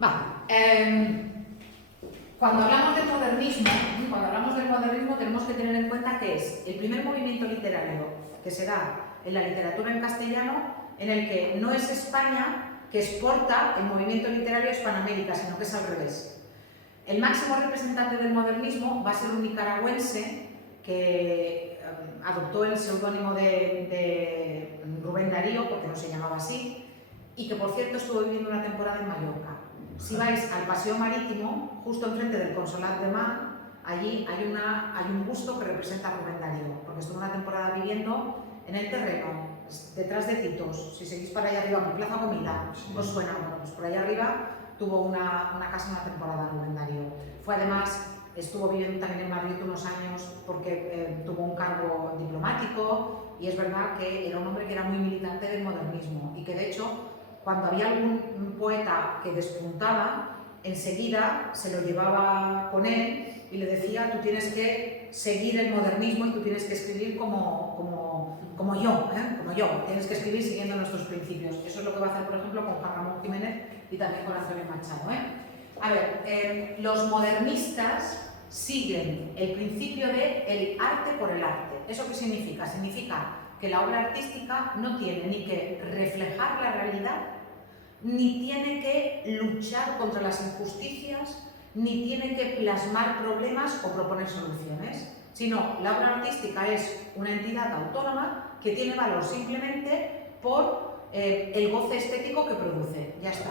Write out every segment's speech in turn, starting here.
Vale. Cuando hablamos del modernismo, tenemos que tener en cuenta que es el primer movimiento literario que se da en la literatura en castellano, en el que no es España que exporta el movimiento literario a Hispanoamérica, sino que es al revés. El máximo representante del modernismo va a ser un nicaragüense que adoptó el seudónimo de Rubén Darío, porque no se llamaba así, y que por cierto estuvo viviendo una temporada en Mallorca. Si vais al Paseo Marítimo, justo enfrente del Consolat de Mar, allí hay un busto que representa a Rubén Darío, porque estuvo una temporada viviendo en el terreno, detrás de Titos. Si seguís para allá arriba, por Plaza Comida, os suena. Bueno, pues por allá arriba tuvo una casa, una temporada Rubén Darío. Fue además, estuvo viviendo también en Madrid unos años porque tuvo un cargo diplomático, y es verdad que era un hombre que era muy militante del modernismo y que de hecho cuando había algún poeta que despuntaba, enseguida se lo llevaba con él y le decía: tú tienes que seguir el modernismo y tú tienes que escribir como yo, tienes que escribir siguiendo nuestros principios. Eso es lo que va a hacer, por ejemplo, con Juan Ramón Jiménez y también con Antonio Machado. A ver, los modernistas siguen el principio de el arte por el arte. ¿Eso qué significa? Significa que la obra artística no tiene ni que reflejar la realidad, ni tiene que luchar contra las injusticias, ni tiene que plasmar problemas o proponer soluciones, sino la obra artística es una entidad autónoma que tiene valor simplemente por el goce estético que produce. Ya está.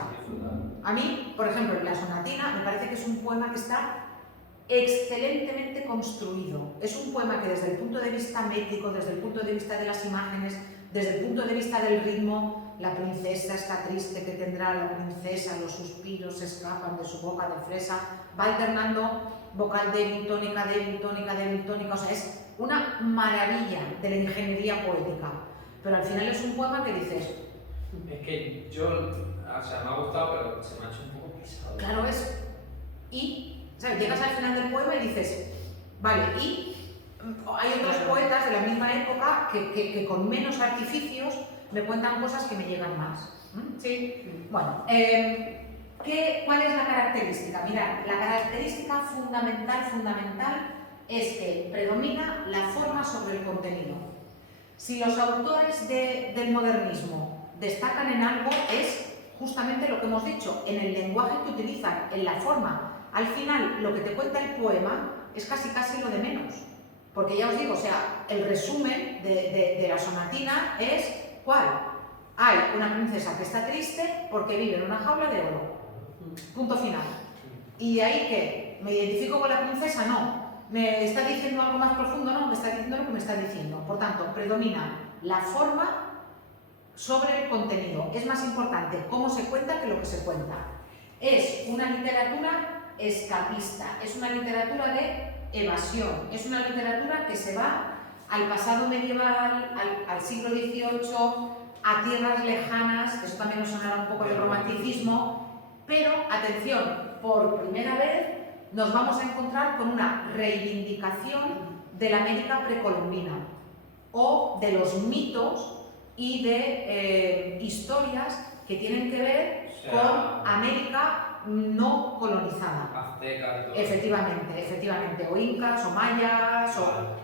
A mí, por ejemplo, La Sonatina me parece que es un poema que está excelentemente construido. Es un poema que desde el punto de vista métrico, desde el punto de vista de las imágenes, desde el punto de vista del ritmo, la princesa está triste, que tendrá la princesa, los suspiros escapan de su boca de fresa, va alternando vocal débil, tónica, débil, tónica, débil, tónica. O sea, es una maravilla de la ingeniería poética, pero al final es un poema que dices... Es que yo, o sea, me ha gustado, pero se me ha hecho un poco pesado. Claro, es... Y... ¿sabes? Llegas al final del poema y dices, vale, y hay otros poetas de la misma época que con menos artificios me cuentan cosas que me llegan más. ¿Sí? Bueno, ¿cuál es la característica? Mirad, la característica fundamental es que predomina la forma sobre el contenido. Si los autores del modernismo destacan en algo, es justamente lo que hemos dicho, en el lenguaje que utilizan, en la forma. Al final, lo que te cuenta el poema es casi lo de menos. Porque ya os digo, o sea, el resumen de La Sonatina es ¿cuál? Hay una princesa que está triste porque vive en una jaula de oro. Punto final. ¿Y de ahí qué? ¿Me identifico con la princesa? No. ¿Me está diciendo algo más profundo? No, me está diciendo lo que me está diciendo. Por tanto, predomina la forma sobre el contenido. Es más importante cómo se cuenta que lo que se cuenta. Es una literatura escapista, es una literatura de evasión, es una literatura que se va al pasado medieval, al siglo XVIII, a tierras lejanas, eso también nos sonará un poco de romanticismo, pero atención, por primera vez nos vamos a encontrar con una reivindicación de la América precolombina o de los mitos y de historias que tienen que ver con América no colonizada. Aztecas, todo. Efectivamente, o incas, o mayas,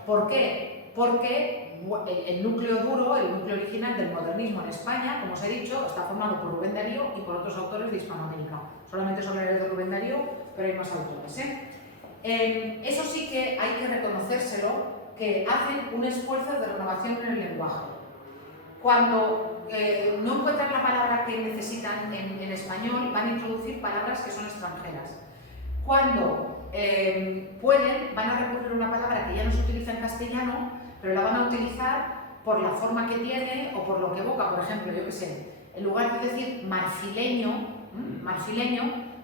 ¿por qué? Porque el núcleo duro, el núcleo original del modernismo en España, como os he dicho, está formado por Rubén Darío y por otros autores de Hispanoamérica. Solamente os hablaré de Rubén Darío, pero hay más autores. Eso sí que hay que reconocérselo, que hacen un esfuerzo de renovación en el lenguaje. Cuando no encuentran la palabra que necesitan en español, van a introducir palabras que son extranjeras. Cuando pueden, van a recurrir a una palabra que ya no se utiliza en castellano, pero la van a utilizar por la forma que tiene o por lo que evoca. Por ejemplo, yo qué sé, en lugar de decir marfileño,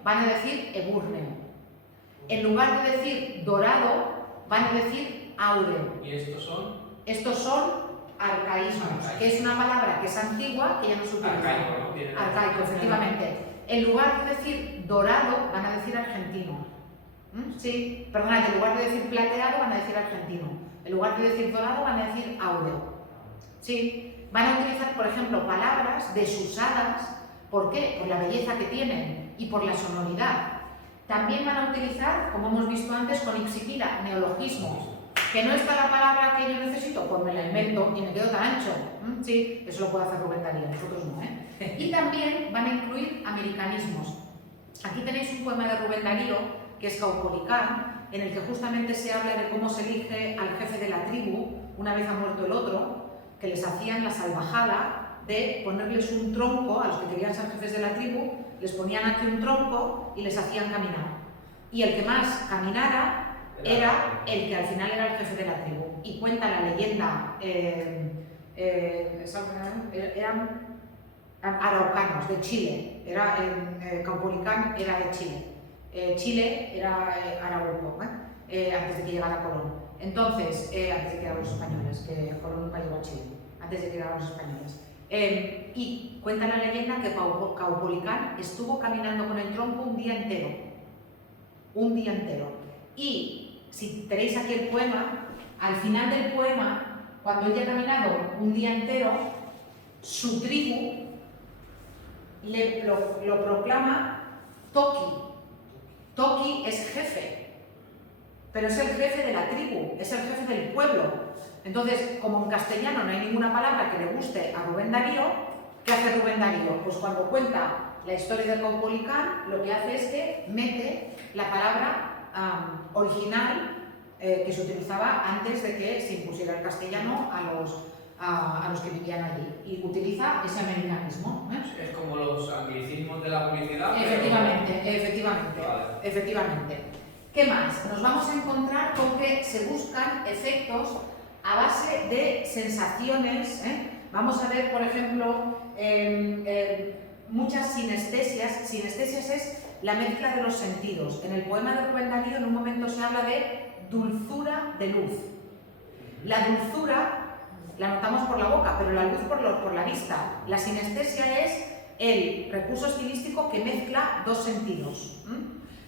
van a decir eburneo. En lugar de decir dorado, van a decir áureo. ¿Y estos son? Estos son arcaísmos, que es una palabra que es antigua, que ya no se utiliza. Arcaico, ¿no? Arcaico, efectivamente. En lugar de decir dorado, van a decir argentino. Sí, perdona, en lugar de decir plateado, van a decir argentino. En lugar de decir dorado, van a decir áureo. Sí, van a utilizar, por ejemplo, palabras desusadas. ¿Por qué? Por la belleza que tienen. y por la sonoridad. También van a utilizar, como hemos visto antes, con ipsipila, neologismos. ¿Que no está la palabra que yo necesito? Pues me la invento y me quedo tan ancho. Sí, eso lo puede hacer Rubén Darío, nosotros no, ¿eh? Y también van a incluir americanismos. Aquí tenéis un poema de Rubén Darío, que es Caupolicán, en el que justamente se habla de cómo se elige al jefe de la tribu, una vez ha muerto el otro, que les hacían la salvajada de ponerles un tronco, a los que querían ser jefes de la tribu, les ponían aquí un tronco y les hacían caminar. Y el que más caminara era el que al final era el jefe de la tribu. Y cuenta la leyenda, eran araucanos de Chile, Caupolicán era de Chile. Chile era Arauco, antes de que llegara Colón. Entonces, antes de que llegaran los españoles, que Colón nunca llegó a Chile, antes de que llegaran los españoles. Y cuenta la leyenda que Caupolicán estuvo caminando con el tronco un día entero. Un día entero. Y si tenéis aquí el poema, al final del poema, cuando él ya ha caminado un día entero, su tribu lo proclama Toki. Toki es jefe, pero es el jefe de la tribu, es el jefe del pueblo. Entonces, como en castellano no hay ninguna palabra que le guste a Rubén Darío, ¿qué hace Rubén Darío? Pues cuando cuenta la historia de Caupolicán, lo que hace es que mete la palabra original que se utilizaba antes de que se impusiera el castellano a los que vivían allí, y utiliza ese americanismo. Es como los anglicismos de la publicidad. Efectivamente, Vale. efectivamente. ¿Qué más? Nos vamos a encontrar con que se buscan efectos a base de sensaciones. Vamos a ver, por ejemplo, muchas sinestesias. Sinestesias es la mezcla de los sentidos. En el poema de Rubén Darío en un momento se habla de dulzura de luz. La dulzura la notamos por la boca, pero la luz por la vista. La sinestesia es el recurso estilístico que mezcla dos sentidos.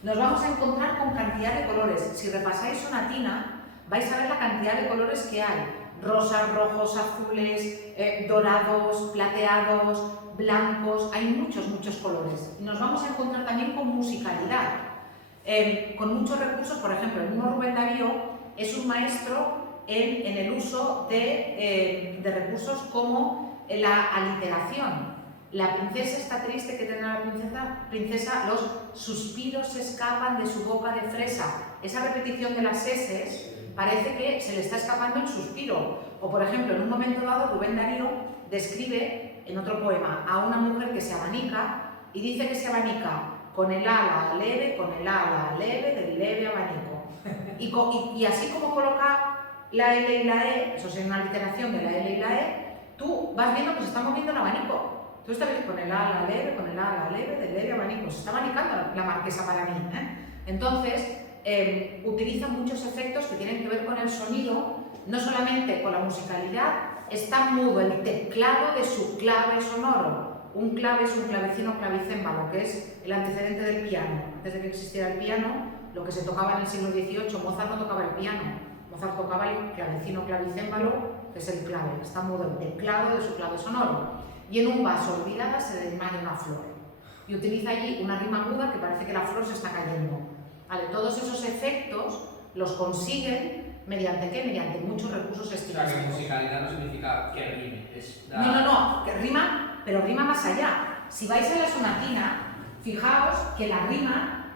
Nos vamos a encontrar con cantidad de colores. Si repasáis sonatina, vais a ver la cantidad de colores que hay. Rosas, rojos, azules, dorados, plateados, blancos. Hay muchos, muchos colores. Y nos vamos a encontrar también con musicalidad. Con muchos recursos. Por ejemplo, el mismo Rubén Darío es un maestro en el uso de recursos como la aliteración. La princesa está triste, que tendrá la princesa, los suspiros se escapan de su boca de fresa. Esa repetición de las eses parece que se le está escapando el suspiro. O por ejemplo, en un momento dado Rubén Darío describe en otro poema a una mujer que se abanica y dice que se abanica con el ala leve, con el ala leve del leve abanico. Y así como coloca la L y la E, eso es una aliteración de la L y la E, tú vas viendo que se está moviendo el abanico. Tú estás viendo con el ala leve, con el ala leve del leve abanico. Se está abanicando la marquesa para mí. Entonces, utiliza muchos efectos que tienen que ver con el sonido, no solamente con la musicalidad. Está mudo el teclado de su clave sonoro. Un clave es un clavecino clavicémbalo, que es el antecedente del piano. Antes de que existiera el piano, lo que se tocaba en el siglo XVIII, Mozart no tocaba el piano, Mozart tocaba el clavecino clavicémbalo, que es el clave. Está mudo el teclado de su clave sonoro. Y en un vaso olvidada se desmaya una flor. Y utiliza allí una rima aguda que parece que la flor se está cayendo. ¿Vale? Todos esos efectos los consiguen mediante ¿qué? Mediante muchos recursos estilísticos. O sea, que musicalidad no significa que rime. No, que rima, pero rima más allá. Si vais a la sonatina, fijaos que la rima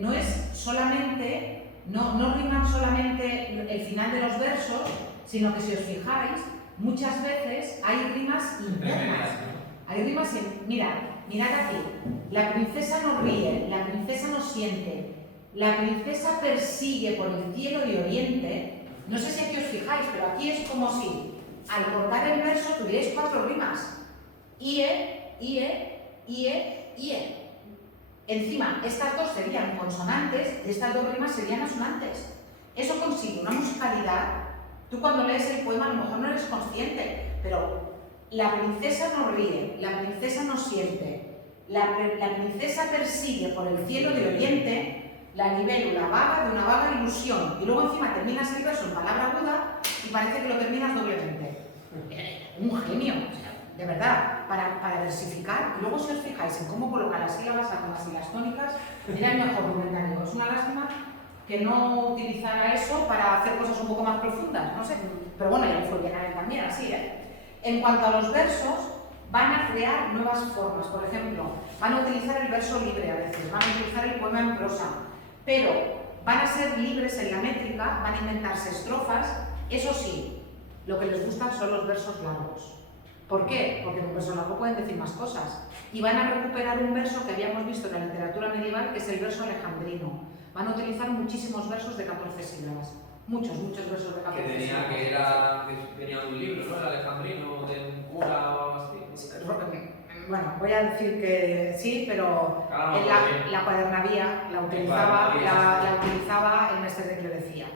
no es solamente, no riman solamente el final de los versos, sino que si os fijáis, muchas veces hay rimas internas. Hay rimas, mirad aquí. La princesa no ríe, la princesa no siente, la princesa persigue por el cielo de oriente. No sé si aquí os fijáis, pero aquí es como si al cortar el verso tuvierais 4 rimas. Ie, ie, ie, ie. Encima, estas dos serían consonantes y estas 2 rimas serían asonantes. Eso consigue una musicalidad. Tú cuando lees el poema a lo mejor no eres consciente, pero la princesa no ríe, la princesa no siente, la princesa persigue por el cielo de oriente, la libélula vaga de una vaga ilusión. Y luego encima terminas el verso en palabra aguda y parece que lo terminas doblemente. Un genio, o sea, de verdad. para versificar. Y luego, si os fijáis en cómo coloca las sílabas agudas y las tónicas, era el mejor Rubén Darío. Es una lástima que no utilizara eso para hacer cosas un poco más profundas, no sé. Pero bueno, ya le fue bien a él también, así, En cuanto a los versos, van a crear nuevas formas. Por ejemplo, van a utilizar el verso libre a veces, van a utilizar el poema en prosa, pero van a ser libres en la métrica, van a inventarse estrofas. Eso sí, lo que les gusta son los versos largos. ¿Por qué? Porque en un verso largo pueden decir más cosas. Y van a recuperar un verso que habíamos visto en la literatura medieval, que es el verso alejandrino. Van a utilizar muchísimos versos de 14 sílabas. Muchos versos de 14 sílabas. Que venía de un libro, ¿no? El alejandrino, de un cura o algo así. Bueno, voy a decir que sí, pero la cuadernavía la utilizaba el mestre de clerecía,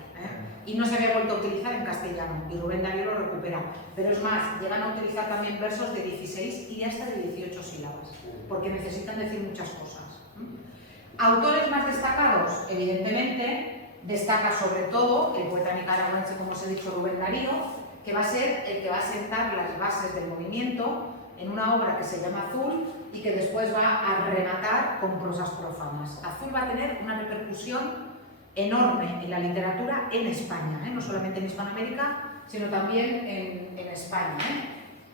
y no se había vuelto a utilizar en castellano, y Rubén Darío lo recupera. Pero es más, llegan a utilizar también versos de 16 y hasta de 18 sílabas, porque necesitan decir muchas cosas. Autores más destacados, evidentemente, destaca sobre todo el poeta nicaragüense, como os he dicho, Rubén Darío, que va a ser el que va a sentar las bases del movimiento en una obra que se llama Azul y que después va a rematar con prosas profanas. Azul va a tener una repercusión enorme en la literatura en España, no solamente en Hispanoamérica, sino también en España.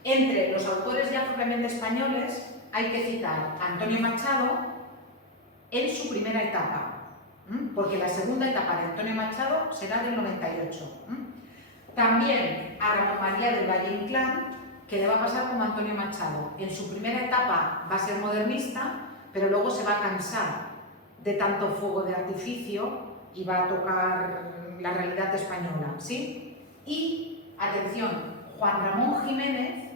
Entre los autores ya propiamente españoles hay que citar a Antonio Machado en su primera etapa, porque la segunda etapa de Antonio Machado será del 98. También a Ramón María del Valle Inclán, que le va a pasar como Antonio Machado. En su primera etapa va a ser modernista, pero luego se va a cansar de tanto fuego de artificio y va a tocar la realidad española, ¿sí? Y, atención, Juan Ramón Jiménez,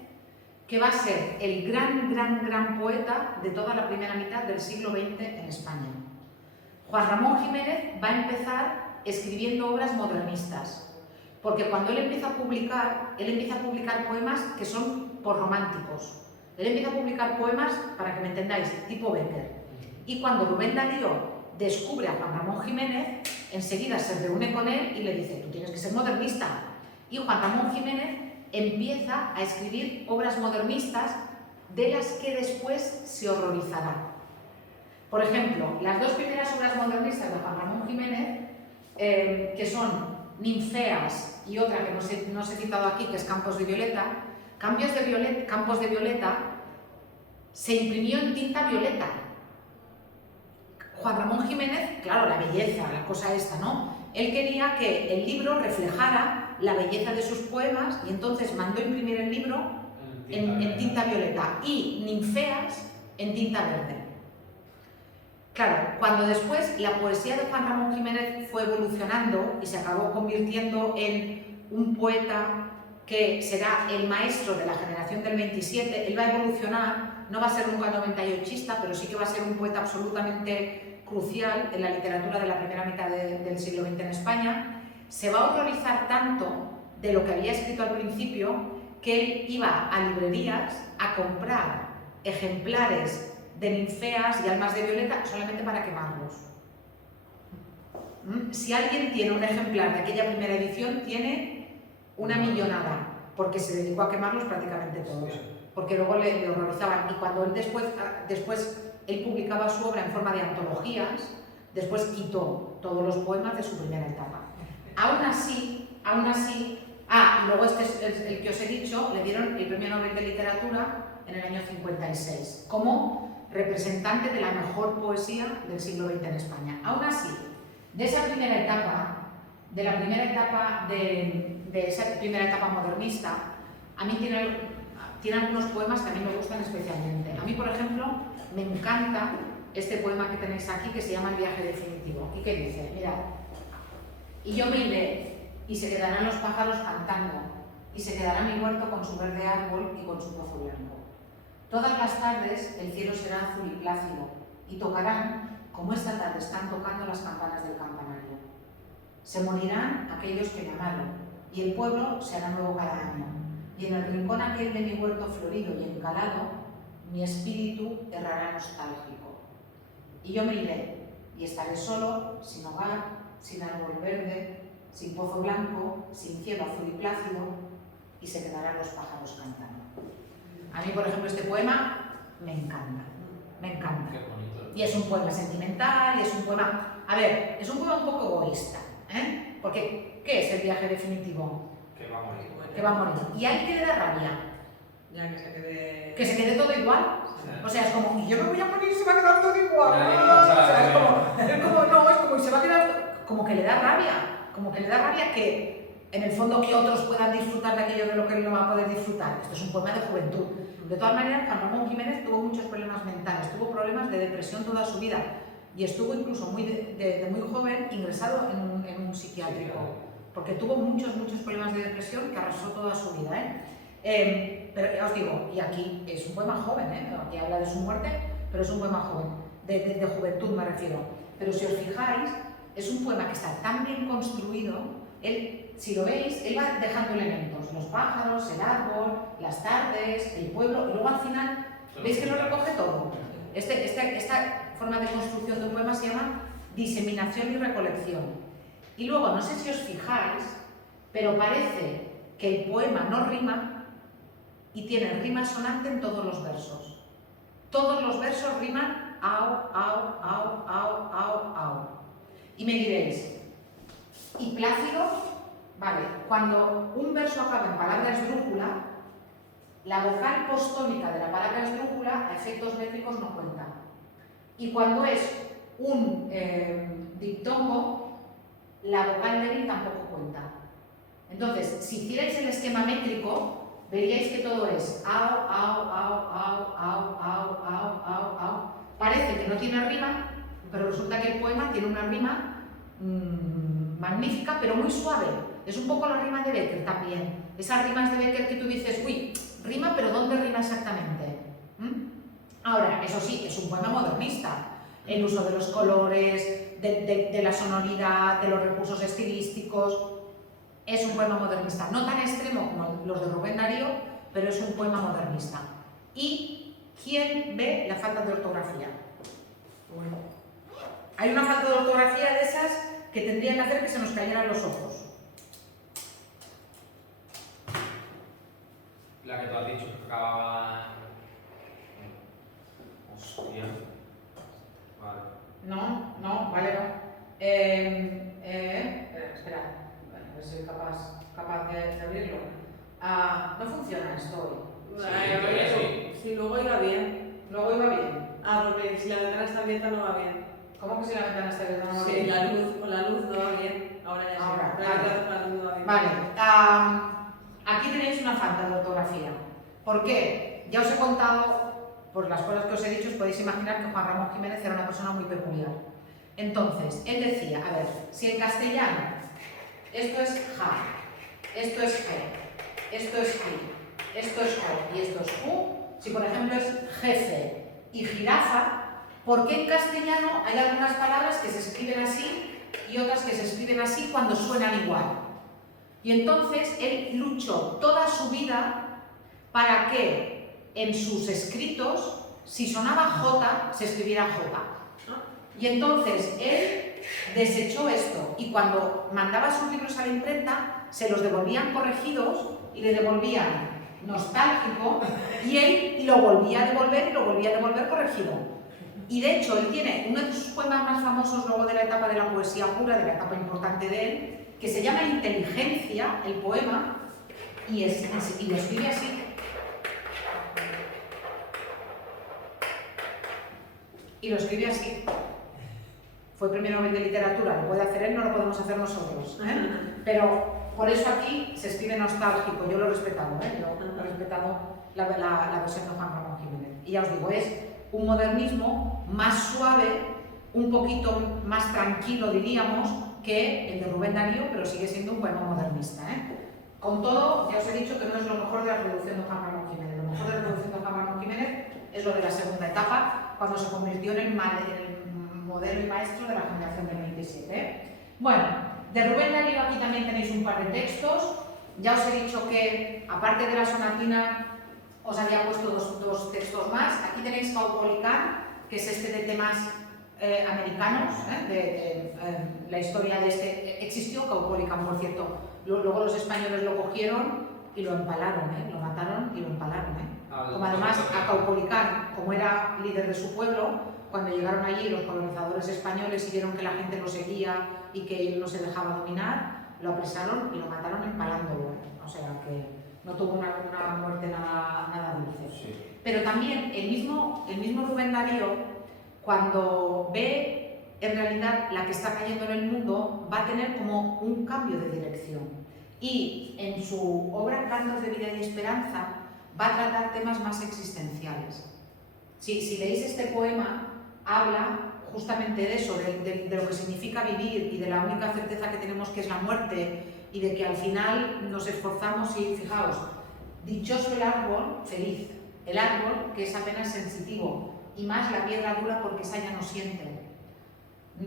que va a ser el gran poeta de toda la primera mitad del siglo XX en España. Juan Ramón Jiménez va a empezar escribiendo obras modernistas, porque cuando él empieza a publicar poemas que son por románticos. Él empieza a publicar poemas, para que me entendáis, tipo Bécquer. Y cuando Rubén Darío descubre a Juan Ramón Jiménez, enseguida se reúne con él y le dice: tú tienes que ser modernista. Y Juan Ramón Jiménez empieza a escribir obras modernistas de las que después se horrorizará. Por ejemplo, las dos primeras obras modernistas de Juan Ramón Jiménez, que son Ninfeas y otra que no os he citado aquí, que es Campos de Violeta. Campos de Violeta se imprimió en tinta violeta. Juan Ramón Jiménez, claro, la belleza, la cosa esta, ¿no? Él quería que el libro reflejara la belleza de sus poemas y entonces mandó imprimir el libro en tinta violeta y Ninfeas en tinta verde. Claro, cuando después la poesía de Juan Ramón Jiménez fue evolucionando y se acabó convirtiendo en un poeta que será el maestro de la generación del 27, él va a evolucionar, no va a ser nunca 98ista, pero sí que va a ser un poeta absolutamente crucial en la literatura de la primera mitad del siglo XX en España. Se va a horrorizar tanto de lo que había escrito al principio que él iba a librerías a comprar ejemplares de Ninfeas y Almas de Violeta solamente para quemarlos. Si alguien tiene un ejemplar de aquella primera edición, tiene una millonada, porque se dedicó a quemarlos prácticamente todos, porque luego le horrorizaban. Y cuando él después él publicaba su obra en forma de antologías, después quitó todos los poemas de su primera etapa. Aún así, y luego este es el que os he dicho, le dieron el Premio Nobel de Literatura en el año 56, como representante de la mejor poesía del siglo XX en España. Aún así, de esa primera etapa, de esa primera etapa modernista, a mí tiene algunos poemas que a mí me gustan especialmente. A mí, por ejemplo, me encanta este poema que tenéis aquí, que se llama El viaje definitivo, y que dice, mirad: y yo me iré, y se quedarán los pájaros cantando, y se quedará mi huerto con su verde árbol y con su pozo blanco. Todas las tardes el cielo será azul y plácido, y tocarán, como esta tarde están tocando las campanas del campanario. Se morirán aquellos que me amaron, y el pueblo se hará nuevo cada año, y en el rincón aquel de mi huerto florido y encalado, mi espíritu errará nostálgico. Y yo me iré, y estaré solo, sin hogar, sin árbol verde, sin pozo blanco, sin cielo azul y plácido, y se quedarán los pájaros cantando. A mí, por ejemplo, este poema me encanta, me encanta. Qué bonito. Y es un poema sentimental, y es un poema... A ver, es un poema un poco egoísta, ¿eh? Porque, ¿qué es el viaje definitivo? Que va a morir. Que va a morir. Y a él que le da rabia. Ya que se quede... Que se quede todo igual. Sí. O sea, es como, y yo me voy a morir y se va a quedar todo igual. Nadie O piensa sea, en- no, es como, y se va a quedar... Como que le da rabia. Como que le da rabia que, en el fondo, que otros puedan disfrutar de aquello de lo que él no va a poder disfrutar. Esto es un poema de juventud. De todas maneras, Juan Ramón Jiménez tuvo muchos problemas mentales, tuvo problemas de depresión toda su vida y estuvo incluso de muy joven ingresado en un psiquiátrico, porque tuvo muchos problemas de depresión que arrasó toda su vida. Pero ya os digo, y aquí es un poema joven, aquí habla de su muerte, pero es un poema joven, de juventud me refiero. Pero si os fijáis, es un poema que está tan bien construido. Él, si lo veis, él va dejando elementos, los pájaros, el árbol, las tardes, el pueblo, y luego al final, ¿veis que lo recoge todo? Esta forma de construcción de un poema se llama diseminación y recolección. Y luego, no sé si os fijáis, pero parece que el poema no rima y tiene rima sonante en todos los versos. Todos los versos riman au, au, au, au, au, au. Y me diréis, y Plácido, vale, cuando un verso acaba en palabra esdrújula, la vocal postónica de la palabra esdrújula a efectos métricos no cuenta. Y cuando es un diptongo, la vocal débil tampoco cuenta. Entonces, si hicierais el esquema métrico, veríais que todo es au, au, au, au, au, au, au, au, au. Parece que no tiene rima, pero resulta que el poema tiene una rima magnífica, pero muy suave. Es un poco la rima de Bécquer también. Esas rimas de Bécquer que tú dices, uy, rima, pero ¿dónde rima exactamente? Ahora, eso sí, es un poema modernista. El uso de los colores, de la sonoridad, de los recursos estilísticos. Es un poema modernista. No tan extremo como los de Rubén Darío, pero es un poema modernista. ¿Y quién ve la falta de ortografía? Bueno, hay una falta de ortografía de esas que tendrían que hacer que se nos cayeran los ojos. La que tú has dicho que acababa... Hostia. Vale. No, vale, no. Espera, a ver si soy capaz de abrirlo. No funciona esto hoy. Si luego iba bien. Luego iba bien. Porque si la ventana está abierta no va bien. ¿Cómo que si la ventana está abierta no va Sí, bien? con la luz no va bien. Ahora ya sí. Ahora, Pero vale. con la luz no va bien. Vale, aquí tenéis una falta de ortografía. ¿Por qué? Ya os he contado, por las cosas que os he dicho, os podéis imaginar que Juan Ramón Jiménez era una persona muy peculiar. Entonces, él decía, a ver, si en castellano esto es ja, esto es ge, esto es ji, esto es jo y esto es ju, si por ejemplo es jefe y jirafa, ¿por qué en castellano hay algunas palabras que se escriben así y otras que se escriben así cuando suenan igual? Y entonces él luchó toda su vida para que en sus escritos, si sonaba J, se escribiera J. Y entonces él desechó esto y cuando mandaba sus libros a la imprenta se los devolvían corregidos y le devolvían nostálgico y él lo volvía a devolver y lo volvía a devolver corregido. Y de hecho él tiene uno de sus poemas más famosos luego de la etapa de la poesía pura, de la etapa importante de él, que se llama Inteligencia, el poema, y lo escribe así. Y lo escribe así. Fue premio Nobel de Literatura, lo puede hacer él, no lo podemos hacer nosotros. Pero por eso aquí se escribe nostálgico, yo lo he respetado, yo he respetado la versión de Juan Ramón Jiménez. Y ya os digo, es un modernismo más suave, un poquito más tranquilo, diríamos, que el de Rubén Darío, pero sigue siendo un poema modernista. Con todo, ya os he dicho que no es lo mejor de la producción de Juan Ramón Jiménez. Lo mejor de la producción de Juan Ramón Jiménez es lo de la segunda etapa, cuando se convirtió en el modelo y maestro de la generación del 27. Bueno, de Rubén Darío aquí también tenéis un par de textos. Ya os he dicho que, aparte de la sonatina, os había puesto dos textos más. Aquí tenéis Caupolicán, que es este de temas americanos, de la historia de este. Existió Caupolicán, por cierto. Luego los españoles lo cogieron y lo empalaron, lo mataron y lo empalaron. como además a Caupolicán, como era líder de su pueblo, cuando llegaron allí los colonizadores españoles y vieron que la gente lo seguía y que él no se dejaba dominar, lo apresaron y lo mataron empalándolo. O sea que no tuvo una muerte nada dulce. Sí. Pero también el mismo Rubén Darío, cuando ve en realidad la que está cayendo en el mundo, va a tener como un cambio de dirección. Y en su obra Cantos de vida y esperanza va a tratar temas más existenciales. Si leéis este poema, habla justamente de eso, de lo que significa vivir y de la única certeza que tenemos que es la muerte y de que al final nos esforzamos y, fijaos, dichoso el árbol, feliz, el árbol que es apenas sensitivo y más la piedra dura porque esa ya no siente.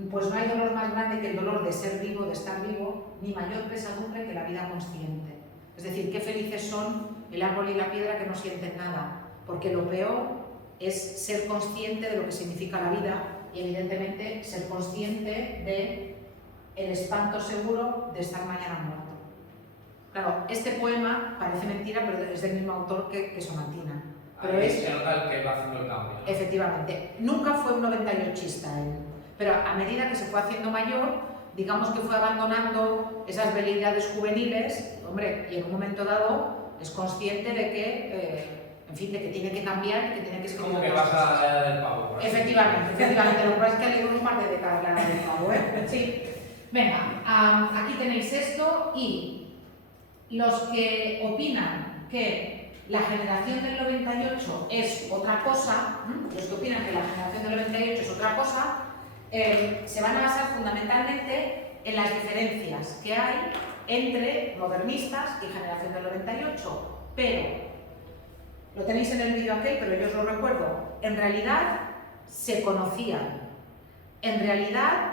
Pues no hay dolor más grande que el dolor de ser vivo, de estar vivo, ni mayor pesadumbre que la vida consciente. Es decir, qué felices son el árbol y la piedra que no sienten nada, porque lo peor es ser consciente de lo que significa la vida y evidentemente ser consciente de el espanto seguro de estar mañana muerto. Claro, este poema parece mentira, pero es del mismo autor que Sonatina. Pero Ahí es, se nota que va haciendo el cambio, ¿no? efectivamente, nunca fue un 98ista él, pero a medida que se fue haciendo mayor, digamos que fue abandonando esas veleidades juveniles, hombre, y en un momento dado es consciente de que, en fin, de que tiene que cambiar, que tiene que escribir. Como que otras pasa cosas. la edad del pavo. ¿no? Efectivamente, lo que pasa es que ha leído un par de décadas la edad del pavo, ¿eh? Sí. Venga, aquí tenéis esto y los que opinan que la generación del 98 es otra cosa, los que opinan que la generación del 98 es otra cosa, se van a basar fundamentalmente en las diferencias que hay entre modernistas y generación del 98. Pero, lo tenéis en el vídeo aquel, pero yo os lo recuerdo, en realidad se conocían, en realidad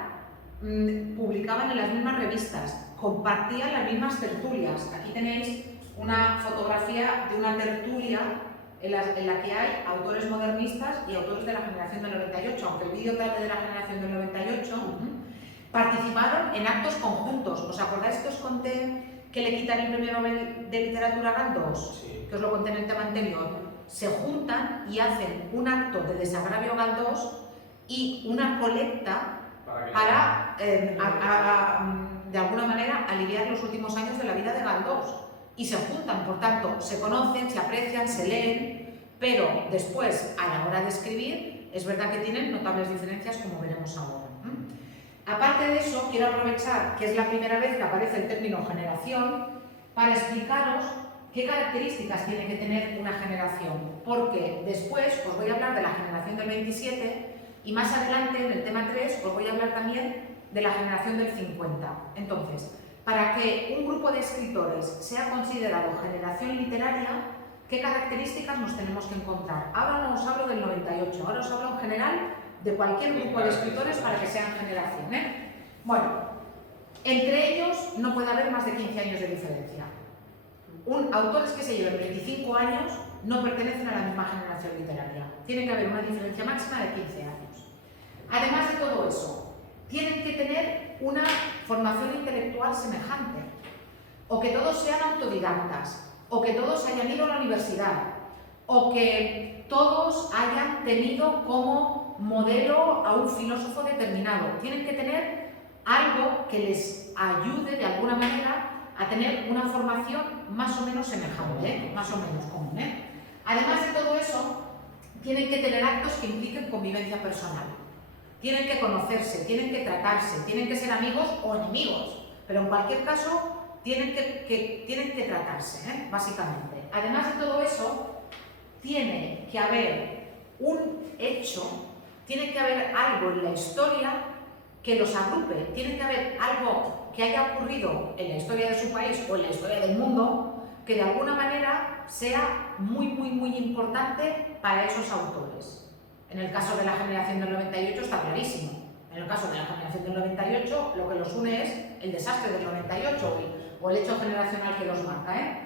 publicaban en las mismas revistas, compartían las mismas tertulias. Aquí tenéis una fotografía de una tertulia en la que hay autores modernistas y autores de la generación del 98, aunque el vídeo trate de la generación del 98, participaron en actos conjuntos. ¿Os acordáis que os conté que le quitan el premio Nobel de Literatura a Galdós? Sí. Que os lo conté en el tema anterior. Se juntan y hacen un acto de desagravio a Galdós y una colecta para, de alguna manera, aliviar los últimos años de la vida de Galdós. Y se juntan, por tanto, se conocen, se aprecian, se leen, pero después, a la hora de escribir, es verdad que tienen notables diferencias, como veremos ahora. Aparte de eso, quiero aprovechar que es la primera vez que aparece el término generación para explicaros qué características tiene que tener una generación, porque después os voy a hablar de la generación del 27 y más adelante, en el tema 3, os voy a hablar también de la generación del 50. Entonces, para que un grupo de escritores sea considerado generación literaria, ¿qué características nos tenemos que encontrar? Ahora no os hablo del 98, ahora os hablo en general de cualquier grupo de escritores para que sean generación, ¿eh? Bueno, entre ellos no puede haber más de 15 años de diferencia. Autores que se lleven 25 años no pertenecen a la misma generación literaria. Tiene que haber una diferencia máxima de 15 años. Además de todo eso, tienen que tener una formación intelectual semejante, o que todos sean autodidactas, o que todos hayan ido a la universidad, o que todos hayan tenido como modelo a un filósofo determinado. Tienen que tener algo que les ayude de alguna manera a tener una formación más o menos semejante, ¿eh? Más o menos común, ¿eh? Además de todo eso, tienen que tener actos que impliquen convivencia personal. Tienen que conocerse, tienen que tratarse, tienen que ser amigos o enemigos, pero en cualquier caso tienen que tratarse, ¿eh? Básicamente. Además de todo eso, tiene que haber un hecho, tiene que haber algo en la historia que los agrupe, tiene que haber algo que haya ocurrido en la historia de su país o en la historia del mundo que de alguna manera sea muy importante para esos autores. En el caso de la generación del 98 está clarísimo. En el caso de la generación del 98, lo que los une es el desastre del 98 o el hecho generacional que los marca, ¿eh?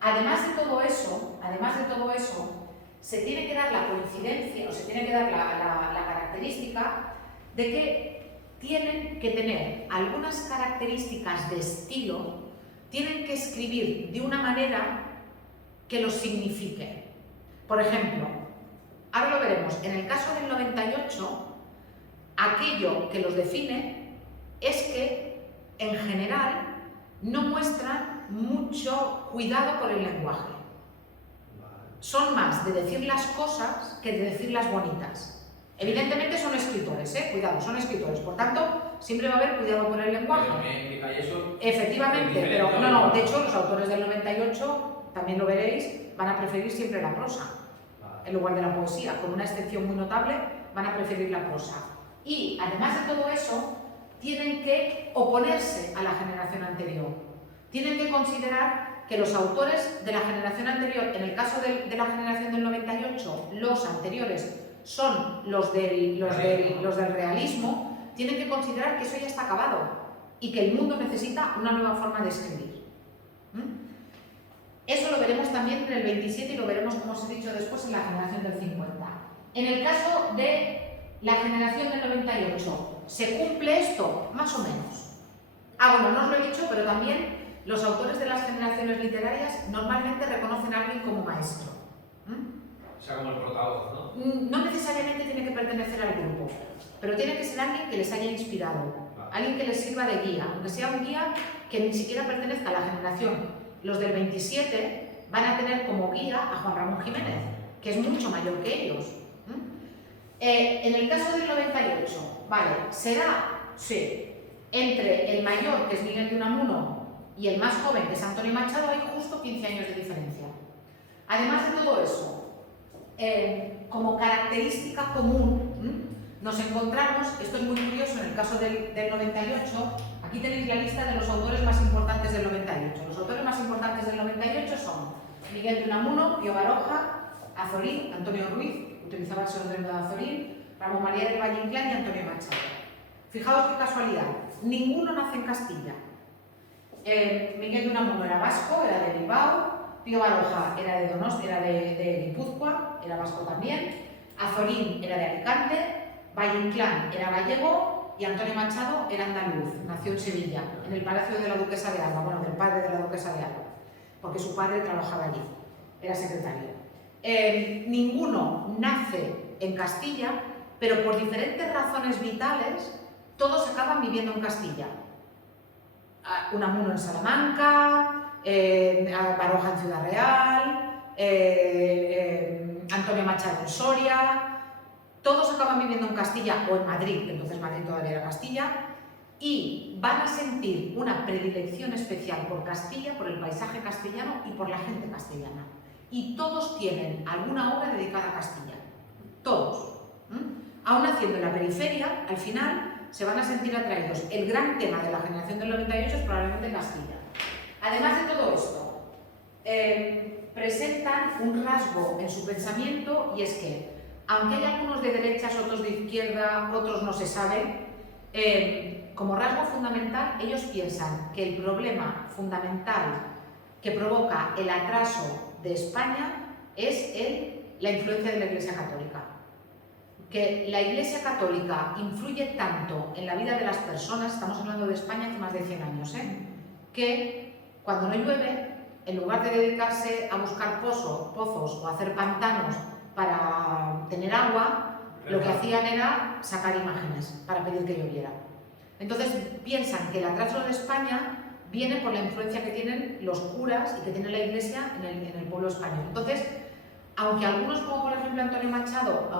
Además de todo eso, se tiene que dar la coincidencia, o se tiene que dar la característica de que tienen que tener algunas características de estilo, tienen que escribir de una manera que los signifique. Por ejemplo, ahora lo veremos, en el caso del 98, aquello que los define es que, en general, no muestran mucho cuidado por el lenguaje. Son más de decir las cosas que de decirlas bonitas. Evidentemente son escritores, cuidado, son escritores, por tanto, siempre va a haber cuidado por el lenguaje. Eso Efectivamente, pero no, de hecho los autores del 98, también lo veréis, van a preferir siempre la prosa en lugar de la poesía, con una excepción muy notable, van a preferir la prosa. Y además de todo eso, tienen que oponerse a la generación anterior, tienen que considerar que los autores de la generación anterior, en el caso de la generación del 98, los anteriores son los del realismo, tienen que considerar que eso ya está acabado y que el mundo necesita una nueva forma de escribir. Eso lo veremos también en el 27 y lo veremos, como os he dicho después, en la generación del 50. En el caso de la generación del 98, ¿se cumple esto? Más o menos. Bueno, no os lo he dicho, pero también los autores de las generaciones literarias normalmente reconocen a alguien como maestro. O sea, como el portavoz, ¿no? No necesariamente tiene que pertenecer al grupo, pero tiene que ser alguien que les haya inspirado, alguien que les sirva de guía, aunque sea un guía que ni siquiera pertenezca a la generación. Los del 27 van a tener como guía a Juan Ramón Jiménez, que es mucho mayor que ellos. En el caso del 98, vale, será, sí, entre el mayor, que es Miguel de Unamuno, y el más joven, que es Antonio Machado, hay justo 15 años de diferencia. Además de todo eso, como característica común, nos encontramos, esto es muy curioso, en el caso del 98, aquí tenéis la lista de los autores más importantes del 98. Los autores más importantes del 98 son Miguel de Unamuno, Pío Baroja, Azorín, Antonio Ruiz, utilizaba el seudónimo de Azorín, Ramón María del Valle Inclán y Antonio Machado. Fijaos qué casualidad, ninguno nace en Castilla. Miguel de Unamuno era vasco, era de Bilbao, Pío Baroja era de Donosti, era de Guipúzcoa, era vasco también, Azorín era de Alicante, Valle Inclán era gallego y Antonio Machado era andaluz, nació en Sevilla, en el palacio de la duquesa de Alba, bueno, del padre de la duquesa de Alba, porque su padre trabajaba allí, era secretario. Ninguno nace en Castilla, pero por diferentes razones vitales, todos acaban viviendo en Castilla. Unamuno en Salamanca, Baroja en Ciudad Real, Antonio Machado en Soria. Todos acaban viviendo en Castilla o en Madrid, entonces Madrid todavía era Castilla, y van a sentir una predilección especial por Castilla, por el paisaje castellano y por la gente castellana. Y todos tienen alguna obra dedicada a Castilla. Todos. Aún naciendo en la periferia, al final se van a sentir atraídos. El gran tema de la generación del 98 es probablemente Castilla. Además de todo esto, presentan un rasgo en su pensamiento y es que aunque hay algunos de derechas, otros de izquierda, otros no se sabe, como rasgo fundamental, ellos piensan que el problema fundamental que provoca el atraso de España es la influencia de la Iglesia Católica. Que la Iglesia Católica influye tanto en la vida de las personas, estamos hablando de España hace más de 100 años, que cuando no llueve, en lugar de dedicarse a buscar pozos o a hacer pantanos para tener agua, lo que hacían era sacar imágenes para pedir que lloviera. Entonces piensan que el atraso de España viene por la influencia que tienen los curas y que tiene la Iglesia en el pueblo español. Entonces, aunque algunos, como por ejemplo Antonio Machado,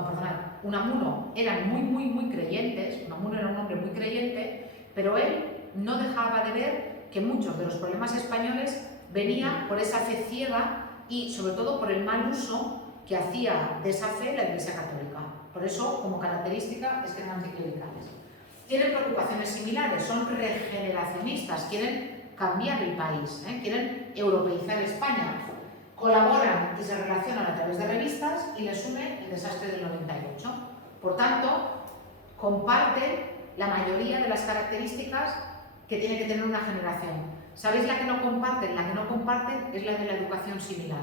Unamuno, eran muy creyentes, Unamuno era un hombre muy creyente, pero él no dejaba de ver que muchos de los problemas españoles venían por esa fe ciega y sobre todo por el mal uso que hacía de esa fe la Iglesia Católica. Por eso, como característica, es que eran anticlericales. Tienen preocupaciones similares, son regeneracionistas, quieren cambiar el país, quieren europeizar España. Colaboran y se relacionan a través de revistas y les une el desastre del 98. Por tanto, comparten la mayoría de las características que tiene que tener una generación. ¿Sabéis la que no comparten? La que no comparten es la de la educación similar,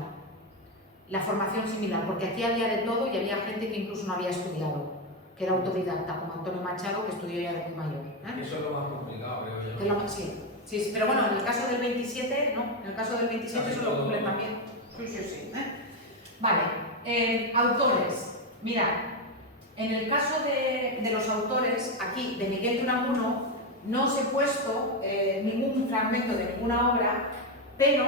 la formación similar, porque aquí había de todo y había gente que incluso no había estudiado, que era autodidacta, como Antonio Machado, que estudió ya de muy mayor. Eso es lo más complicado, creo yo. Sí, pero bueno, en el caso del 27, no, en el caso del 27 eso lo cumplen también. Sí. Vale, Autores. Mirad, en el caso de los autores, aquí de Miguel de Unamuno, no os he puesto ningún fragmento de ninguna obra, pero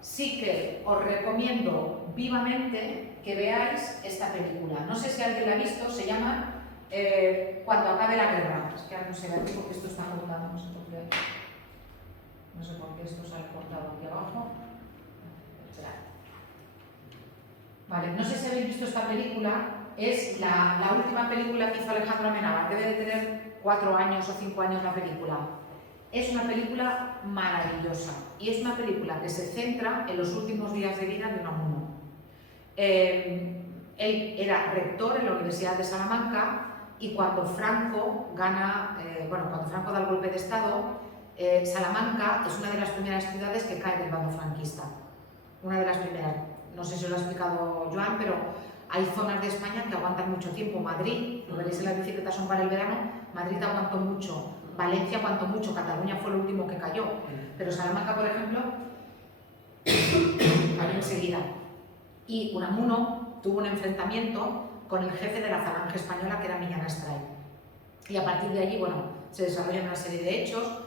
sí que os recomiendo vivamente que veáis esta película. No sé si alguien la ha visto, se llama Cuando acabe la guerra. Es que ahora no sé aquí porque esto está cortado, no sé por qué. No sé por qué esto se ha cortado aquí abajo. Esperad. Vale, no sé si habéis visto esta película. Es la última película que hizo Alejandro Amenábar. Debe de tener 4 años o 5 años la película. Es una película maravillosa y es una película que se centra en los últimos días de vida de Unamuno. Él era rector en la Universidad de Salamanca y cuando Franco cuando Franco da el golpe de Estado, Salamanca es una de las primeras ciudades que cae del bando franquista. Una de las primeras. No sé si os lo ha explicado Joan, pero hay zonas de España que aguantan mucho tiempo. Madrid, lo veréis en las bicicletas, son para el verano. Madrid aguantó mucho. Valencia aguantó mucho. Cataluña fue lo último que cayó. Pero Salamanca, por ejemplo, cayó enseguida. Y Unamuno tuvo un enfrentamiento con el jefe de la falange española, que era Millán Astray. Y a partir de allí, se desarrollan una serie de hechos.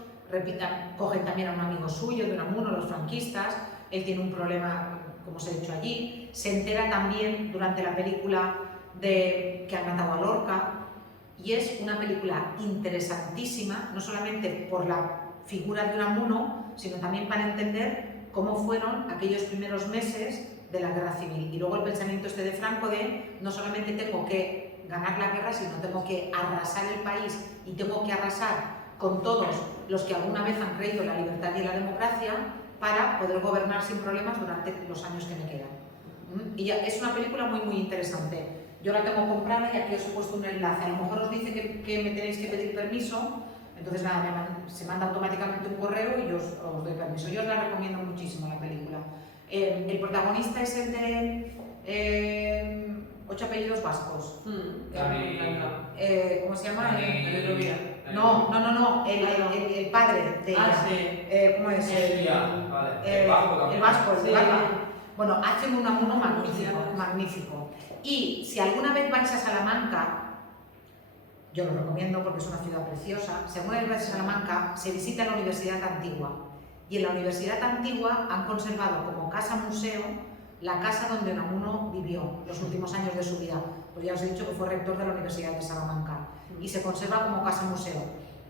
Cogen también a un amigo suyo de Unamuno, los franquistas. Él tiene un problema, como os he dicho allí. Se entera también durante la película de que han matado a Lorca. Y es una película interesantísima, no solamente por la figura de Unamuno, sino también para entender cómo fueron aquellos primeros meses de la guerra civil. Y luego el pensamiento de Franco de no solamente tengo que ganar la guerra, sino tengo que arrasar el país y tengo que arrasar con todos los que alguna vez han creído en la libertad y en la democracia para poder gobernar sin problemas durante los años que me quedan. Y es una película muy, muy interesante. Yo la tengo comprada y aquí os he puesto un enlace. A lo mejor os dice que me tenéis que pedir permiso, entonces nada, se manda automáticamente un correo y yo os doy permiso. Yo os la recomiendo muchísimo, la película. El protagonista es el de 8 apellidos vascos. ¿Cómo se llama? No, el padre de ella. Sí. ¿Cómo es? El vasco, Sí. el barba. Bueno, hacen un Unamuno magnífico. Y si alguna vez vais a Salamanca, yo lo recomiendo porque es una ciudad preciosa, si alguna vez vais a Salamanca, se visita la Universidad Antigua. Y en la Universidad Antigua han conservado como casa-museo la casa donde Unamuno vivió los últimos años de su vida. Pues ya os he dicho que fue rector de la Universidad de Salamanca. Y se conserva como casa-museo.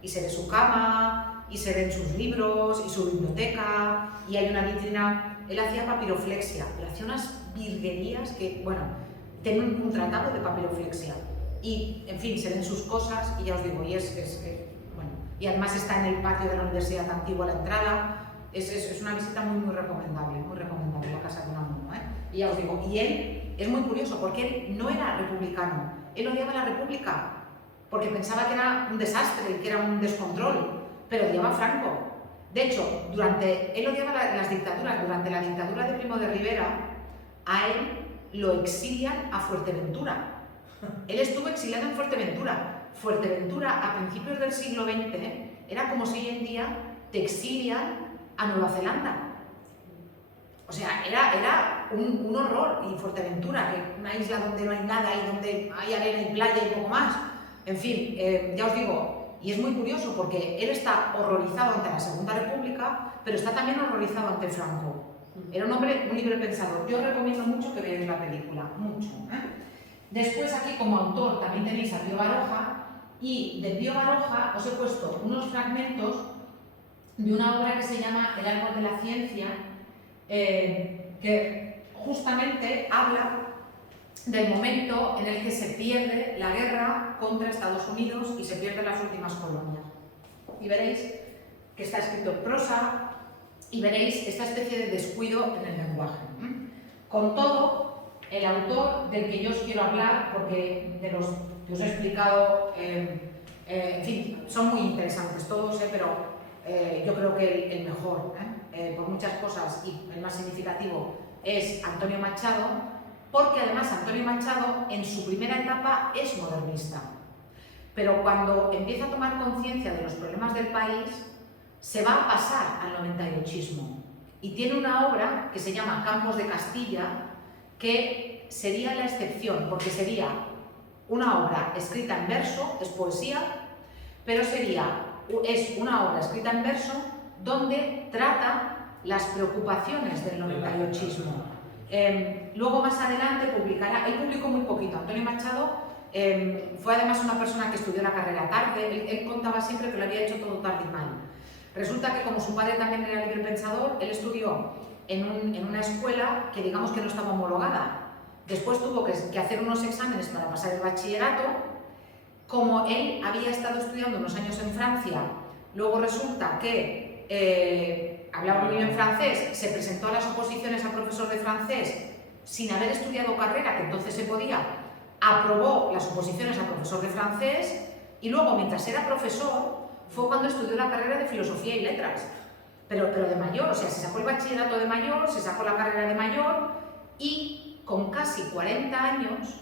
Y se ve su cama, y se ven sus libros, y su biblioteca, y hay una vitrina. Él hacía papiroflexia, pero hacía unas virguerías que, tienen un tratado de papiroflexia. Y, en fin, se ven sus cosas, y ya os digo, y además está en el patio de la Universidad Antigua a la entrada. Es una visita muy, muy recomendable la casa de Unamuno, ¿eh? Y ya os digo, y él es muy curioso porque él no era republicano, él odiaba la República, porque pensaba que era un desastre, que era un descontrol, pero odiaba a Franco. De hecho, él odiaba las dictaduras. Durante la dictadura de Primo de Rivera, a él lo exilian a Fuerteventura. Él estuvo exiliado en Fuerteventura. Fuerteventura, a principios del siglo XX, era como si hoy en día te exilian a Nueva Zelanda. O sea, era un horror. Y Fuerteventura, que es una isla donde no hay nada y donde hay arena y playa y poco más. En fin, ya os digo, y es muy curioso porque él está horrorizado ante la Segunda República, pero está también horrorizado ante Franco. Era un hombre, un libre pensador. Yo os recomiendo mucho que veáis la película, mucho. Después aquí como autor también tenéis a Pío Baroja, y de Pío Baroja os he puesto unos fragmentos de una obra que se llama El árbol de la ciencia, que justamente habla del momento en el que se pierde la guerra contra Estados Unidos y se pierden las últimas colonias. Y veréis que está escrito en prosa y veréis esta especie de descuido en el lenguaje. Con todo, el autor del que yo os quiero hablar, porque de los que os he explicado, en fin, son muy interesantes todos, pero yo creo que el mejor, por muchas cosas, y el más significativo, es Antonio Machado, porque además Antonio Machado en su primera etapa es modernista, pero cuando empieza a tomar conciencia de los problemas del país, se va a pasar al 98ismo y tiene una obra que se llama Campos de Castilla, que sería la excepción, porque sería una obra escrita en verso, es poesía, pero es una obra escrita en verso donde trata las preocupaciones del 98ismo. Luego más adelante publicará, él publicó muy poquito, Antonio Machado fue además una persona que estudió la carrera tarde, él contaba siempre que lo había hecho todo tarde y mal. Resulta que como su padre también era libre pensador, él estudió en una escuela que digamos que no estaba homologada. Después tuvo que hacer unos exámenes para pasar el bachillerato. Como él había estado estudiando unos años en Francia, luego resulta que hablaba muy bien francés, se presentó a las oposiciones a profesor de francés sin haber estudiado carrera, que entonces se podía, aprobó las oposiciones a profesor de francés y luego, mientras era profesor, fue cuando estudió la carrera de filosofía y letras. Pero de mayor, o sea, se sacó el bachillerato de mayor, se sacó la carrera de mayor y con casi 40 años,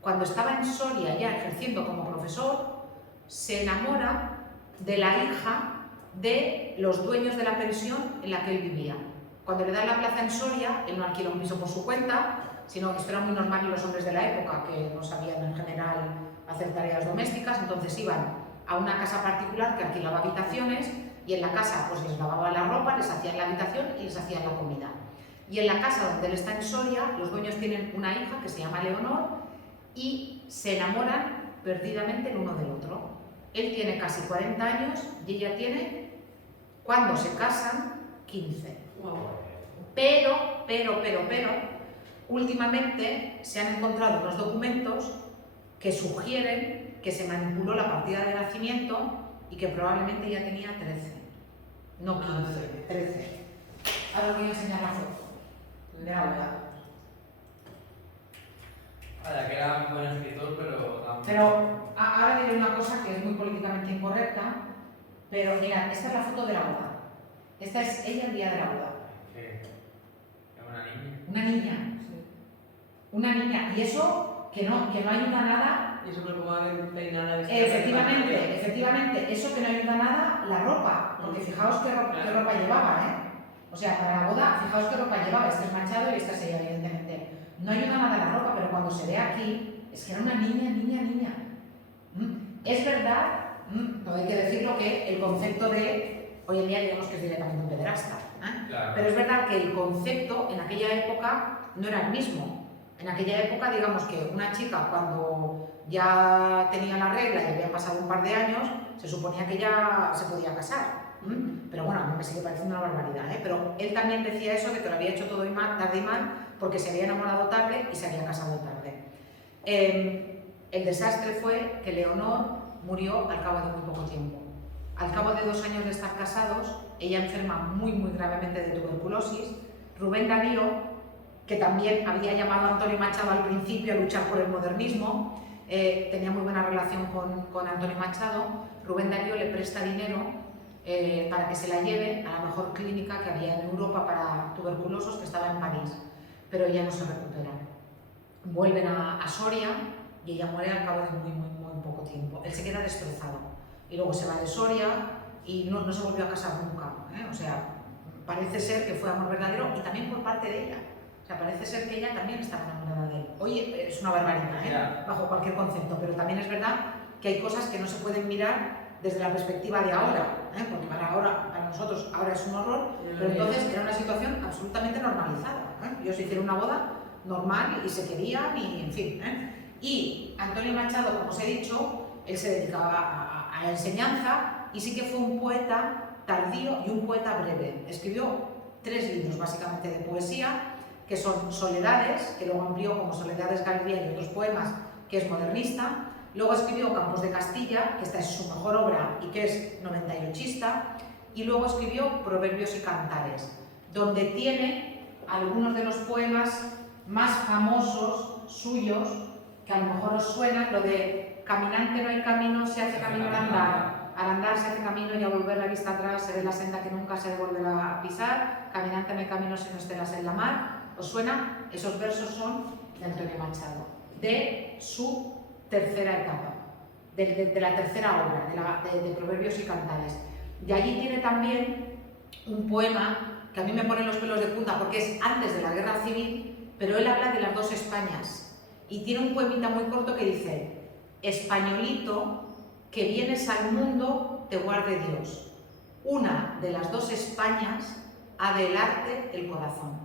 cuando estaba en Soria ya ejerciendo como profesor, se enamora de la hija de los dueños de la pensión en la que él vivía. Cuando le dan la plaza en Soria, él no alquila un piso por su cuenta, sino que esto era muy normal en los hombres de la época, que no sabían en general hacer tareas domésticas, entonces iban a una casa particular que alquilaba habitaciones y en la casa pues les lavaban la ropa, les hacían la habitación y les hacían la comida. Y en la casa donde él está en Soria, los dueños tienen una hija que se llama Leonor y se enamoran perdidamente el uno del otro. Él tiene casi 40 años y ella tiene, cuando se casan, 15. Wow. Pero, últimamente se han encontrado unos documentos que sugieren que se manipuló la partida de nacimiento y que probablemente ya tenía 13, no 15, 13. Ahora os voy a enseñar la foto de la boda. Vaya, que era un buen escritor, pero... Pero ahora diré una cosa que es muy políticamente incorrecta, pero mirad, esta es la foto de la boda. Esta es ella el día de la boda. ¿Qué? ¿Es una niña? Una niña. Sí. Una niña. Y eso que no ayuda nada. Y eso me lo pongo peinada. Efectivamente, eso que no ayuda nada, la ropa. Porque fijaos qué ropa llevaba, ¿eh? O sea, para la boda, fijaos qué ropa llevaba. Este es Machado y esta es ella, evidentemente. No ayuda nada la ropa, pero cuando se ve aquí, es que era una niña. Es verdad, todo hay que decirlo, que el concepto de, hoy en día digamos que es directamente un pederasta, Claro. pero es verdad que el concepto en aquella época no era el mismo. En aquella época, digamos que una chica cuando ya tenía la regla y había pasado un par de años, se suponía que ya se podía casar. Pero bueno, a mí me sigue pareciendo una barbaridad, ¿eh? Pero él también decía eso de que lo había hecho todo tarde y mal porque se había enamorado tarde y se había casado tarde. El desastre fue que Leonor murió al cabo de muy poco tiempo. Al cabo de 2 años de estar casados, ella enferma muy gravemente de tuberculosis. Rubén Darío, que también había llamado a Antonio Machado al principio a luchar por el modernismo, tenía muy buena relación con Antonio Machado. Rubén Darío le presta dinero para que se la lleve a la mejor clínica que había en Europa para tuberculosos, que estaba en París, pero ella no se recupera. Vuelven a Soria y ella muere al cabo de muy poco tiempo. Él se queda destrozado y luego se va de Soria y no se volvió a casar nunca, ¿eh? O sea, parece ser que fue amor verdadero y también por parte de ella. O sea, parece ser que ella también estaba enamorada de él. Oye, es una barbaridad, ¿eh? Bajo cualquier concepto, pero también es verdad que hay cosas que no se pueden mirar desde la perspectiva de ahora, porque para nosotros ahora es un horror, pero entonces era una situación absolutamente normalizada. Ellos hicieron una boda normal y se querían y en fin. Y Antonio Machado, como os he dicho, él se dedicaba a la enseñanza y sí que fue un poeta tardío y un poeta breve. Escribió 3 libros básicamente de poesía, que son Soledades, que luego amplió como Soledades Galería y otros poemas, que es modernista. Luego escribió Campos de Castilla, que esta es su mejor obra y que es 98ista. Y luego escribió Proverbios y Cantares, donde tiene algunos de los poemas más famosos suyos, que a lo mejor os suena, lo de caminante no hay camino, se hace camino al andar. Al andar se hace camino y al volver la vista atrás se ve la senda que nunca se debe volver a pisar. Caminante no hay camino si no estelas en la mar. ¿Os suena? Esos versos son de Antonio Machado, de su tercera etapa, de la tercera obra, de Proverbios y Cantares. Y allí tiene también un poema que a mí me pone los pelos de punta porque es antes de la Guerra Civil pero él habla de las dos Españas y tiene un poemita muy corto que dice: españolito, que vienes al mundo, te guarde Dios. Una de las dos Españas ha de helarte el corazón.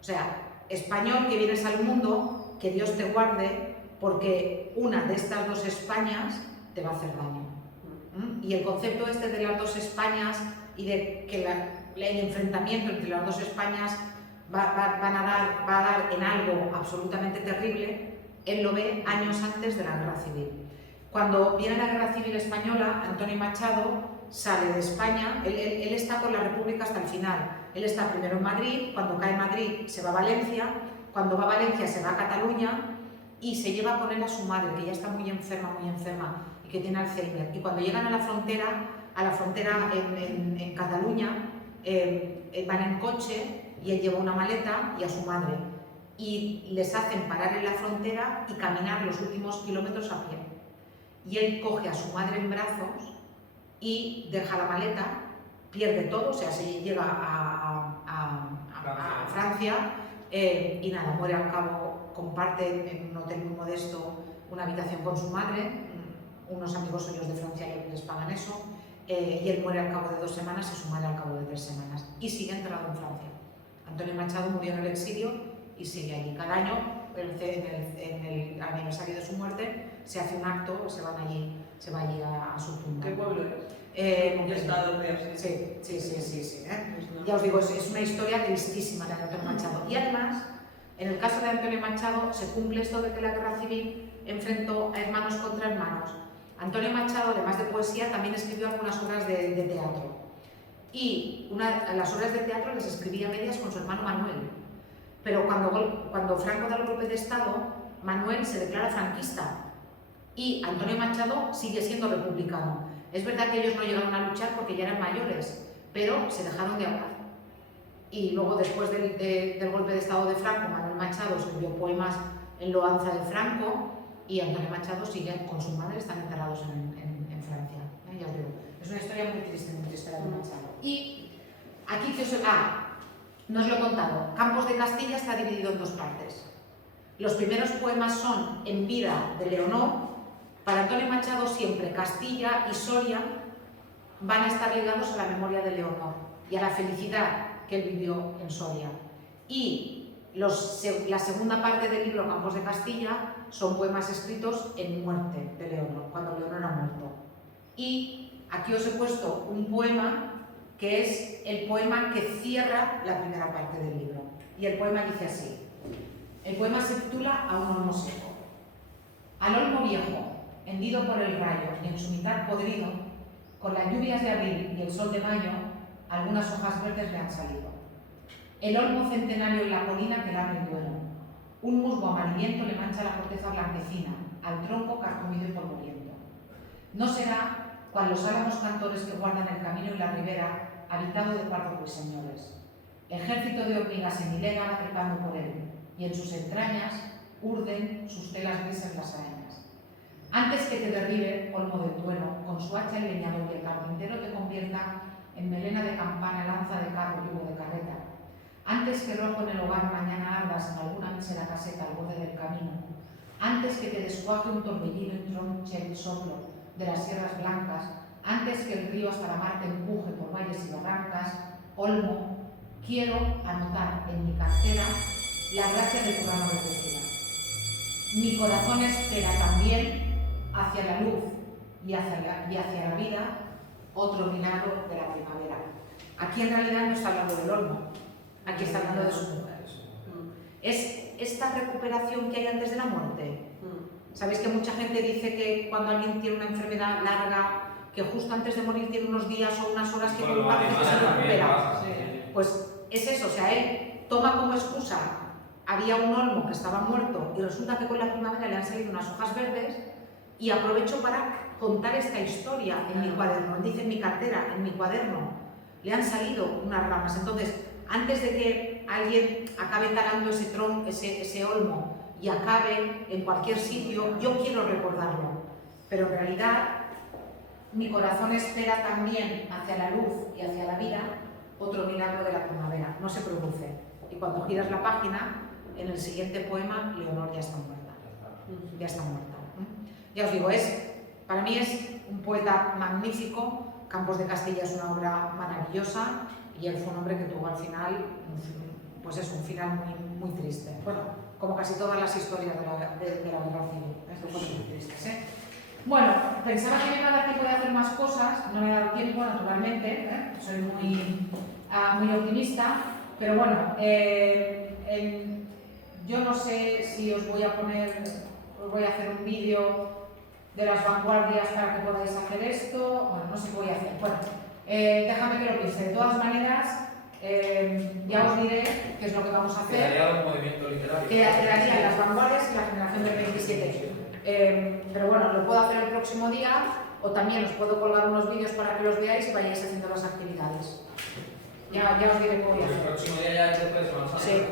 O sea, español que vienes al mundo, que Dios te guarde, porque una de estas dos Españas te va a hacer daño. Y el concepto este de las dos Españas y de que el enfrentamiento entre las dos Españas va a dar en algo absolutamente terrible, él lo ve años antes de la Guerra Civil. Cuando viene la Guerra Civil Española, Antonio Machado sale de España, él está con la República hasta el final. Él está primero en Madrid, cuando cae Madrid se va a Valencia, cuando va a Valencia se va a Cataluña y se lleva con él a su madre, que ya está muy enferma y que tiene Alzheimer. Y cuando llegan a la frontera en Cataluña, van en coche y él lleva una maleta y a su madre. Y les hacen parar en la frontera y caminar los últimos kilómetros a pie. Y él coge a su madre en brazos y deja la maleta, pierde todo, o sea, se llega a Francia y nada, muere al cabo, comparte en un hotel muy modesto una habitación con su madre, unos amigos suyos de Francia les pagan eso, y él muere al cabo de 2 semanas y su madre al cabo de 3 semanas, y sigue enterrado en Francia. Antonio Machado murió en el exilio y sigue allí. Cada año, en el aniversario de su muerte, se hace un acto, se va allí a su tumba. ¿Qué pueblo es? Montpellier. Yo he estado de Sí. Ya os digo, es una historia tristísima la de Antonio Machado. Y además, en el caso de Antonio Machado, se cumple esto de que la Guerra Civil enfrentó a hermanos contra hermanos. Antonio Machado, además de poesía, también escribió algunas obras de teatro. Y las obras de teatro las escribía a medias con su hermano Manuel. Pero cuando Franco da el golpe de Estado, Manuel se declara franquista y Antonio Machado sigue siendo republicano. Es verdad que ellos no llegaron a luchar porque ya eran mayores, pero se dejaron de hablar. Y luego, después del golpe de Estado de Franco, Manuel Machado escribió poemas en loanza de Franco y Antonio Machado sigue con su madre, están enterrados en Francia. Ya os digo, es una historia muy triste la de Machado. Y aquí no os lo he contado, Campos de Castilla está dividido en 2 partes. Los primeros poemas son En vida de Leonor. Para Antonio Machado siempre Castilla y Soria van a estar ligados a la memoria de Leonor y a la felicidad que él vivió en Soria. Y la segunda parte del libro, Campos de Castilla, son poemas escritos en muerte de Leonor, cuando Leonor ha muerto. Y aquí os he puesto un poema que es el poema que cierra la primera parte del libro. Y el poema dice así. El poema se titula A un olmo seco. Al olmo viejo, hendido por el rayo y en su mitad podrido, con las lluvias de abril y el sol de mayo, algunas hojas verdes le han salido. El olmo centenario en la colina que lame el duelo. Un musgo amarillento le mancha la corteza blanquecina, al tronco carcomido y polvoriento. No será cual los álamos cantores que guardan el camino y la ribera, habitado de pardos ruiseñores. Ejército de hormigas en hilera va trepando por él, y en sus entrañas urden sus telas grises las arañas. Antes que te derribe, olmo del Duero, con su hacha el leñador y el carpintero te convierta en melena de campana, lanza de carro, yugo de carreta. Antes que rojo en el hogar mañana ardas en alguna mísera caseta al borde del camino. Antes que te descuaje un torbellino y tronche el soplo de las sierras blancas, antes que el río hasta la mar te empuje por valles y barrancas, olmo, quiero anotar en mi cartera la gracia de tu rama recogida. Mi corazón espera también hacia la luz y hacia la vida otro milagro de la primavera. Aquí en realidad no está hablando del olmo, aquí está hablando de su mujer. Es esta recuperación que hay antes de la muerte. Sabéis que mucha gente dice que cuando alguien tiene una enfermedad larga, que justo antes de morir tiene unos días o unas horas que se recupera. Pues es eso, o sea, él toma como excusa, había un olmo que estaba muerto y resulta que con la primavera le han salido unas hojas verdes y aprovecho para contar esta historia en mi cuaderno. Él dice en mi cartera, en mi cuaderno, le han salido unas ramas. Entonces, antes de que alguien acabe talando ese olmo y acabe en cualquier sitio, yo quiero recordarlo. Pero en realidad, mi corazón espera también hacia la luz y hacia la vida otro milagro de la primavera. No se produce. Y cuando giras la página, en el siguiente poema Leonor ya está muerta. Ya está muerta. Ya os digo, para mí es un poeta magnífico. Campos de Castilla es una obra maravillosa y él fue un hombre que tuvo al final, pues es un final muy triste. Bueno, como casi todas las historias de la guerra civil, fueron muy tristes, ¿eh? Bueno, pensaba que me iba a dar tiempo de hacer más cosas, no me ha dado tiempo, naturalmente, soy muy optimista, pero bueno, yo no sé si os voy a hacer un vídeo de las vanguardias para que podáis hacer esto, bueno, no sé qué voy a hacer. Bueno, déjame que lo piense. De todas maneras, ya os diré qué es lo que vamos a hacer. Quedaría un movimiento literario. Quedaría las vanguardias y la generación del 27. Pero bueno, lo puedo hacer el próximo día o también os puedo colgar unos vídeos para que los veáis y vayáis haciendo las actividades. Ya os diré cómo voy a El hacer. próximo día ya después de Semana Santa. Sí.